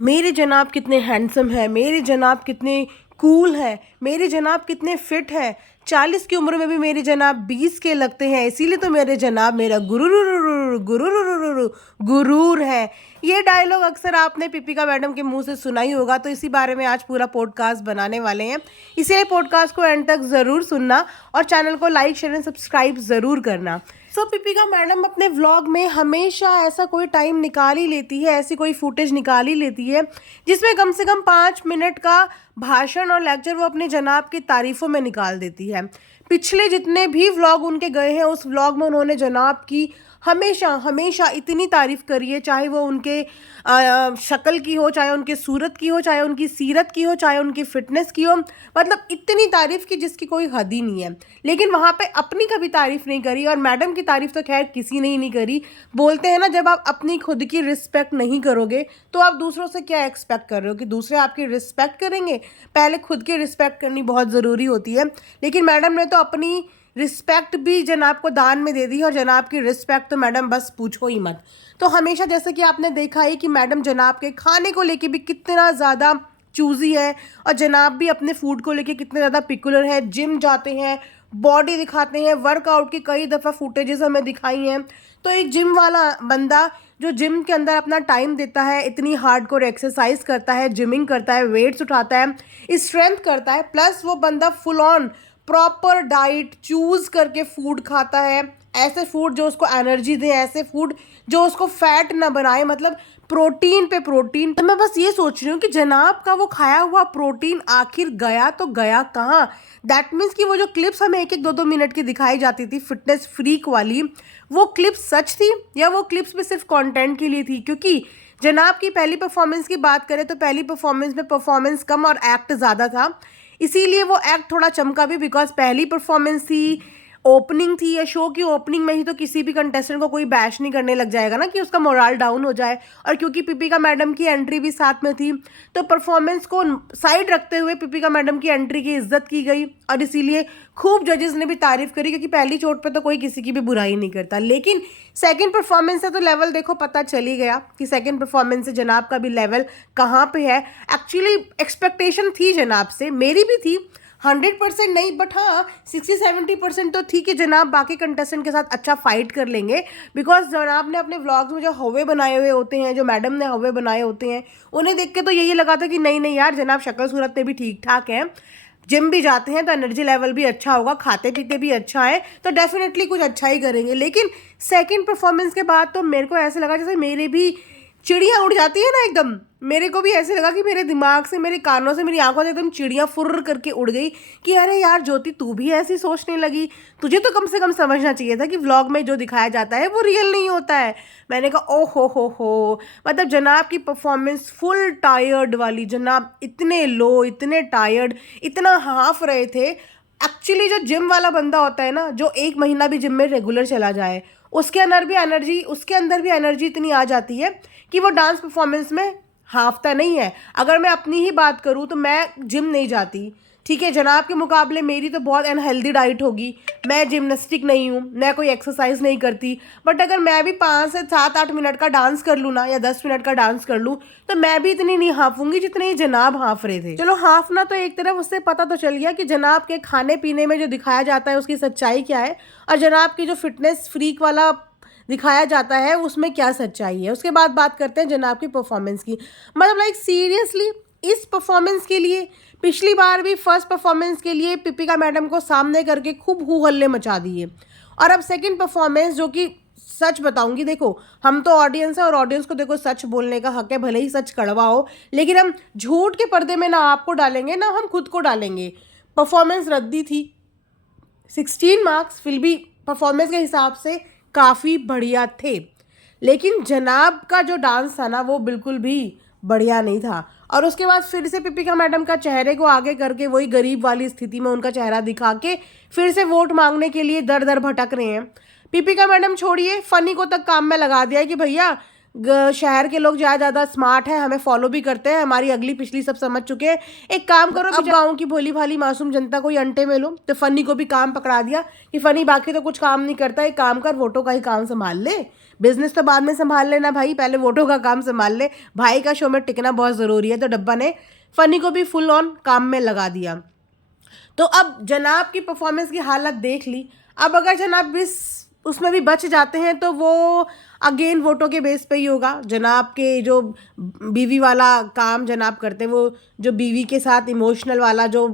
मेरे जनाब कितने हैंडसम है, मेरे जनाब कितने कूल है, मेरे जनाब कितने फिट है, 40 की उम्र में भी मेरे जनाब 20 के लगते हैं, इसीलिए तो मेरे जनाब मेरा गुरूर गुरूर गुरूर है। ये डायलॉग अक्सर आपने पीपिका मैडम के मुंह से सुना ही होगा, तो इसी बारे में आज पूरा पॉडकास्ट बनाने वाले हैं। इसीलिए पॉडकास्ट को एंड तक ज़रूर सुनना और चैनल को लाइक शेयर एंड सब्सक्राइब ज़रूर करना। पीपिका मैडम अपने व्लॉग में हमेशा ऐसा कोई टाइम निकाल ही लेती है, ऐसी कोई फुटेज निकाल ही लेती है जिसमें कम से कम 5 मिनट का भाषण और लेक्चर वो अपने जनाब की तारीफ़ों में निकाल देती है। पिछले जितने भी व्लॉग उनके गए हैं उस व्लॉग में उन्होंने जनाब की हमेशा हमेशा इतनी तारीफ़ करी है, चाहे वो उनके शक्ल की हो, चाहे उनकी सूरत की हो, चाहे उनकी सीरत की हो, चाहे उनकी फ़िटनेस की हो, मतलब इतनी तारीफ़ की जिसकी कोई हद ही नहीं है। लेकिन वहाँ पे अपनी कभी तारीफ़ नहीं करी, और मैडम की तारीफ़ तो खैर किसी ने ही नहीं करी। बोलते हैं ना, जब आप अपनी खुद की रिस्पेक्ट नहीं करोगे तो आप दूसरों से क्या एक्सपेक्ट कर रहे हो कि दूसरे आपकी रिस्पेक्ट करेंगे। पहले खुद की रिस्पेक्ट करनी बहुत ज़रूरी होती है। लेकिन मैडम ने तो अपनी रिस्पेक्ट भी जनाब को दान में दे दी, और जनाब की रिस्पेक्ट तो मैडम बस पूछो ही मत। तो हमेशा जैसे कि आपने देखा है कि मैडम जनाब के खाने को लेके भी कितना ज़्यादा चूज़ी है, और जनाब भी अपने फूड को लेके कितने ज़्यादा पिकुलर है। जिम जाते हैं, बॉडी दिखाते हैं, वर्कआउट की कई दफ़ा फुटेजेस हमें दिखाई हैं। तो एक जिम वाला बंदा जो जिम के अंदर अपना टाइम देता है, इतनी हार्डकोर एक्सरसाइज करता है, जिमिंग करता है, वेट्स उठाता है, स्ट्रेंथ करता है, प्लस वो बंदा full on proper diet choose करके फूड खाता है। ऐसे फूड जो उसको एनर्जी दे, ऐसे फूड जो उसको फैट ना बनाए, मतलब प्रोटीन पे प्रोटीन। तो मैं बस ये सोच रही हूँ कि जनाब का वो खाया हुआ प्रोटीन आखिर गया तो गया कहाँ। दैट मीन्स कि वो जो क्लिप्स हमें 1-1 2-2 मिनट की दिखाई जाती थी फिटनेस फ्रीक वाली, वो क्लिप्स सच थी या वो क्लिप्स भी सिर्फ कंटेंट के लिए थी। क्योंकि जनाब की पहली परफॉर्मेंस की बात करें तो पहली परफॉर्मेंस में परफॉर्मेंस कम और एक्ट ज़्यादा था, इसीलिए वो एक्ट थोड़ा चमका भी। बिकॉज पहली परफॉर्मेंस थी, ओपनिंग थी, या शो की ओपनिंग में ही तो किसी भी कंटेस्टेंट को कोई बैश नहीं करने लग जाएगा ना कि उसका मोरल डाउन हो जाए। और क्योंकि पीपिका मैडम की एंट्री भी साथ में थी, तो परफॉर्मेंस को साइड रखते हुए पीपिका मैडम की एंट्री की इज्जत की गई, और इसीलिए खूब जजेस ने भी तारीफ करी। क्योंकि पहली चोट पे तो कोई किसी की भी बुराई नहीं करता। लेकिन सेकंड परफॉर्मेंस से तो लेवल देखो पता चल ही गया कि सेकंड परफॉर्मेंस से जनाब का भी लेवल कहाँ पे है। एक्चुअली एक्सपेक्टेशन थी जनाब से, मेरी भी थी, 100% नहीं, बट हाँ 60-70% तो थी कि जनाब बाकी कंटेस्टेंट के साथ अच्छा फाइट कर लेंगे। बिकॉज जनाब ने अपने व्लॉग्स में जो हवे बनाए हुए होते हैं, जो मैडम ने हवे बनाए होते हैं, उन्हें देख के तो यही लगा था कि नहीं नहीं यार, जनाब शक्ल सूरत में भी ठीक ठाक है, जिम भी जाते हैं तो एनर्जी लेवल भी अच्छा होगा, खाते पीते भी अच्छा है, तो डेफिनेटली कुछ अच्छा ही करेंगे। लेकिन सेकंड परफॉर्मेंस के बाद तो मेरे को ऐसे लगा जैसे मेरे भी चिड़ियाँ उड़ जाती है ना एकदम। मेरे को भी ऐसे लगा कि मेरे दिमाग से, मेरे कानों से, मेरी आंखों से एकदम चिड़ियाँ फुर्र करके उड़ गई कि अरे यार ज्योति, तू भी ऐसी सोचने लगी। तुझे तो कम से कम समझना चाहिए था कि व्लॉग में जो दिखाया जाता है वो रियल नहीं होता है। मैंने कहा ओ हो, मतलब जनाब की परफॉर्मेंस फुल टायर्ड वाली। जनाब इतने लो, इतने टायर्ड, इतना हाफ रहे थे। एक्चुअली जो जिम वाला बंदा होता है ना, जो 1 महीना भी जिम में रेगुलर चला जाए, उसके अंदर भी एनर्जी इतनी आ जाती है कि वो डांस परफॉर्मेंस में हाफता नहीं है। अगर मैं अपनी ही बात करूँ तो मैं जिम नहीं जाती, ठीक है, जनाब के मुकाबले मेरी तो बहुत अनहेल्दी डाइट होगी। मैं जिम्नास्टिक नहीं हूँ, मैं कोई एक्सरसाइज नहीं करती, बट अगर मैं भी 5 से 7-8 मिनट का डांस कर लूँ ना, या 10 मिनट का डांस कर लूँ, तो मैं भी इतनी नहीं हाफूंगी जितने ही जनाब हाफ रहे थे। चलो हाफना तो एक तरफ, उससे पता तो चल गया कि जनाब के खाने पीने में जो दिखाया जाता है उसकी सच्चाई क्या है, और जनाब की जो फिटनेस फ्रीक वाला दिखाया जाता है उसमें क्या सच्चाई है। उसके बाद बात करते हैं जनाब की परफॉर्मेंस की। मतलब लाइक सीरियसली इस परफॉर्मेंस के लिए, पिछली बार भी फर्स्ट परफॉर्मेंस के लिए पीपिका मैडम को सामने करके खूब हू हल्ले मचा दिए, और अब सेकंड परफॉर्मेंस, जो कि सच बताऊंगी, देखो हम तो ऑडियंस है और ऑडियंस को देखो सच बोलने का हक है, भले ही सच कड़वा हो, लेकिन हम झूठ के पर्दे में ना आपको डालेंगे ना हम खुद को डालेंगे। परफॉर्मेंस रद्दी थी, 16 मार्क्स फिर भी परफॉर्मेंस के हिसाब से काफ़ी बढ़िया थे। लेकिन जनाब का जो डांस था ना वो बिल्कुल भी बढ़िया नहीं था। और उसके बाद फिर से पीपिका मैडम का चेहरे को आगे करके वही गरीब वाली स्थिति में उनका चेहरा दिखा के फिर से वोट मांगने के लिए दर दर भटक रहे हैं। पीपिका मैडम छोड़िए, फनी को तक काम में लगा दिया है कि भैया शहर के लोग ज़्यादा स्मार्ट हैं, हमें फॉलो भी करते हैं, हमारी अगली पिछली सब समझ चुके हैं। एक काम करो, अब गाँव की भोली भाली मासूम जनता को अंटे में लो। तो फनी को भी काम पकड़ा दिया कि फनी बाकी तो कुछ काम नहीं करता, एक काम कर, वोटों का ही काम संभाल ले, बिजनेस तो बाद में संभाल लेना भाई, पहले वोटों का काम संभाल ले, भाई का शो में टिकना बहुत ज़रूरी है। तो डब्बा ने फनी को भी फुल ऑन काम में लगा दिया। तो अब जनाब की परफॉर्मेंस की हालत देख ली। अब अगर जनाब इस उसमें भी बच जाते हैं तो वो अगेन वोटों के बेस पे ही होगा। जनाब के जो बीवी वाला काम जनाब करते हैं, वो जो बीवी के साथ इमोशनल वाला जो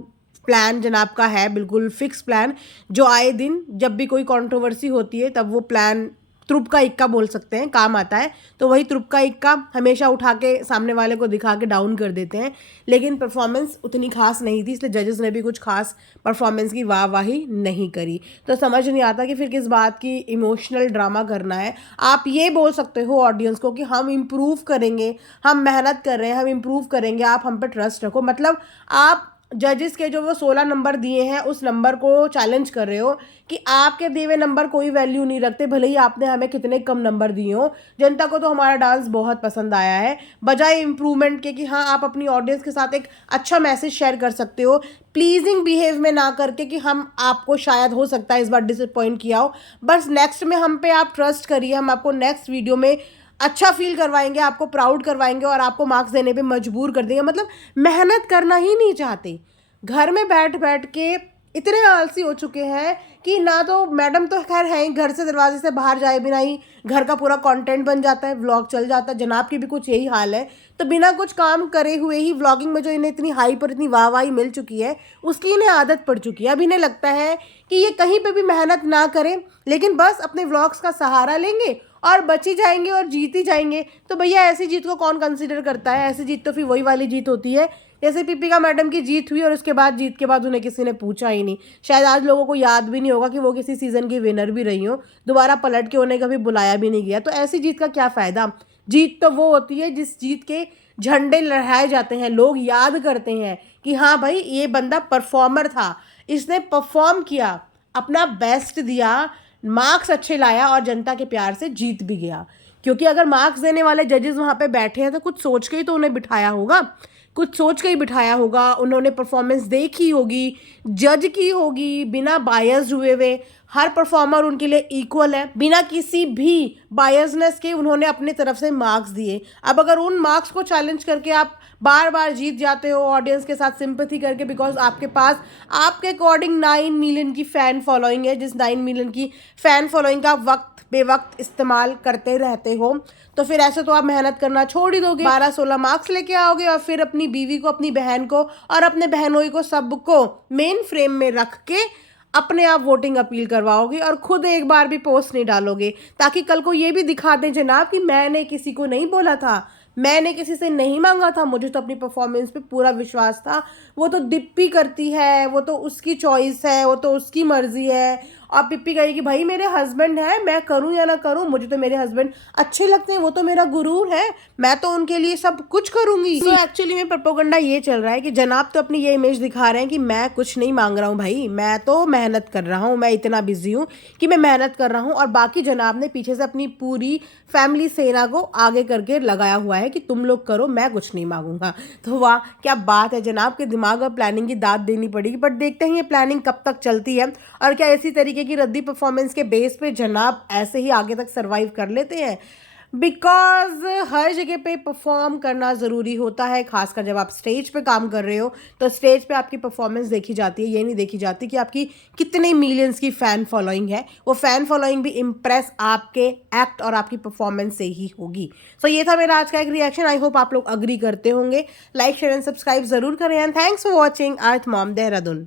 प्लान जनाब का है, बिल्कुल फिक्स प्लान, जो आए दिन जब भी कोई कंट्रोवर्सी होती है तब वो प्लान त्रुप का इक्का बोल सकते हैं, काम आता है। तो वही त्रुप का इक्का हमेशा उठा के सामने वाले को दिखा के डाउन कर देते हैं। लेकिन परफॉर्मेंस उतनी खास नहीं थी, इसलिए जजेस ने भी कुछ खास परफॉर्मेंस की वाहवाही नहीं करी। तो समझ नहीं आता कि फिर किस बात की इमोशनल ड्रामा करना है। आप ये बोल सकते हो ऑडियंस को कि हम इम्प्रूव करेंगे, हम मेहनत कर रहे हैं, हम इम्प्रूव करेंगे, आप हम पे ट्रस्ट रखो। मतलब आप जजेस के जो वो 16 नंबर दिए हैं उस नंबर को चैलेंज कर रहे हो कि आपके दिए हुए नंबर कोई वैल्यू नहीं रखते, भले ही आपने हमें कितने कम नंबर दिए हो। जनता को तो हमारा डांस बहुत पसंद आया है। बजाय इम्प्रूवमेंट के कि हाँ आप अपनी ऑडियंस के साथ एक अच्छा मैसेज शेयर कर सकते हो, प्लीजिंग बिहेव में ना करके कि हम आपको शायद हो सकता है इस बार डिसअपॉइंट किया हो, बस नेक्स्ट में हम पे आप ट्रस्ट करिए, हम आपको नेक्स्ट वीडियो में अच्छा फील करवाएंगे, आपको प्राउड करवाएंगे और आपको मार्क्स देने पे मजबूर कर देंगे। मतलब मेहनत करना ही नहीं चाहते, घर में बैठ बैठ के इतने आलसी हो चुके हैं कि ना तो मैडम तो खैर है ही, घर से दरवाजे से बाहर जाए बिना ही घर का पूरा कंटेंट बन जाता है, व्लॉग चल जाता है। जनाब की भी कुछ यही हाल है। तो बिना कुछ काम करे हुए ही व्लॉगिंग में जो इन्हें इतनी हाइप और इतनी वाहवाही मिल चुकी है उसकी इन्हें आदत पड़ चुकी है। अब इन्हें लगता है कि ये कहीं पे भी मेहनत ना करें, लेकिन बस अपने व्लॉग्स का सहारा लेंगे और बची जाएंगे और जीत ही जाएंगे। तो भैया ऐसी जीत को कौन कंसीडर करता है? ऐसी जीत तो फिर वही वाली जीत होती है जैसे पीपिका मैडम की जीत हुई और उसके बाद जीत के बाद उन्हें किसी ने पूछा ही नहीं। शायद आज लोगों को याद भी नहीं होगा कि वो किसी सीज़न की विनर भी रही हो, दोबारा पलट के उन्हें कभी बुलाया भी नहीं गया। तो ऐसी जीत का क्या फ़ायदा? जीत तो वो होती है जिस जीत के झंडे लहराए जाते हैं, लोग याद करते हैं कि हाँ भाई ये बंदा परफॉर्मर था, इसने परफॉर्म किया, अपना बेस्ट दिया, मार्क्स अच्छे लाया और जनता के प्यार से जीत भी गया। क्योंकि अगर मार्क्स देने वाले जजेस वहाँ पे बैठे हैं तो कुछ सोच के ही तो उन्हें बिठाया होगा, कुछ सोच के ही बिठाया होगा। उन्होंने परफॉर्मेंस देखी होगी, जज की होगी, बिना बायस्ड हुए हर परफॉर्मर उनके लिए इक्वल है, बिना किसी भी बायसनेस के उन्होंने अपनी तरफ से मार्क्स दिए। अब अगर उन मार्क्स को चैलेंज करके आप बार बार जीत जाते हो ऑडियंस के साथ सिंपैथी करके, बिकॉज आपके पास आपके अकॉर्डिंग 9 मिलियन की फ़ैन फॉलोइंग है, जिस 9 मिलियन की फ़ैन फॉलोइंग का वक्त बेवक्त इस्तेमाल करते रहते हो, तो फिर ऐसे तो आप मेहनत करना छोड़ ही दोगे, 12-16 मार्क्स लेके आओगे और फिर अपनी बीवी को, अपनी बहन को और अपने बहनोई को सबको मेन फ्रेम में रख के अपने आप वोटिंग अपील करवाओगे और खुद एक बार भी पोस्ट नहीं डालोगे, ताकि कल को ये भी दिखा दें जनाब कि मैंने किसी को नहीं बोला था, मैंने किसी से नहीं मांगा था, मुझे तो अपनी परफॉर्मेंस पे पूरा विश्वास था। वो तो दिप्पी करती है, वो तो उसकी चॉइस है, वो तो उसकी मर्जी है। और पिप्पी कहेगी भाई मेरे हस्बैंड है, मैं करूं या ना करूं, मुझे तो मेरे हस्बैंड अच्छे लगते हैं, वो तो मेरा गुरूर है, मैं तो उनके लिए सब कुछ करूंगी। तो एक्चुअली में प्रोपेगेंडा ये चल रहा है कि जनाब तो अपनी ये इमेज दिखा रहे हैं कि मैं कुछ नहीं मांग रहा हूँ भाई, मैं तो मेहनत कर रहा हूँ, मैं इतना बिजी हूँ कि मैं मेहनत कर रहा हूँ। और बाकी जनाब ने पीछे से अपनी पूरी फैमिली सेना को आगे करके लगाया हुआ है कि तुम लोग करो, मैं कुछ नहीं मांगूंगा। तो वाह क्या बात है, जनाब के दिमाग और प्लानिंग की दाद देनी पड़ेगी। बट देखते हैं ये प्लानिंग कब तक चलती है और क्या इसी तरीके की रद्दी परफॉर्मेंस के बेस पे जनाब ऐसे ही आगे तक सरवाइव कर लेते हैं। बिकॉज हर जगह पे परफॉर्म करना ज़रूरी होता है, खासकर जब आप स्टेज पे काम कर रहे हो तो स्टेज पे आपकी परफॉर्मेंस देखी जाती है, ये नहीं देखी जाती कि आपकी कितने मिलियंस की फ़ैन फॉलोइंग है। वो फ़ैन फॉलोइंग भी इम्प्रेस आपके एक्ट और आपकी परफॉर्मेंस से ही होगी। सो ये था मेरा आज का एक रिएक्शन। आई होप आप लोग अग्री करते होंगे। लाइक शेयर एंड सब्सक्राइब ज़रूर करें and thanks for watching earth mom Dehradun.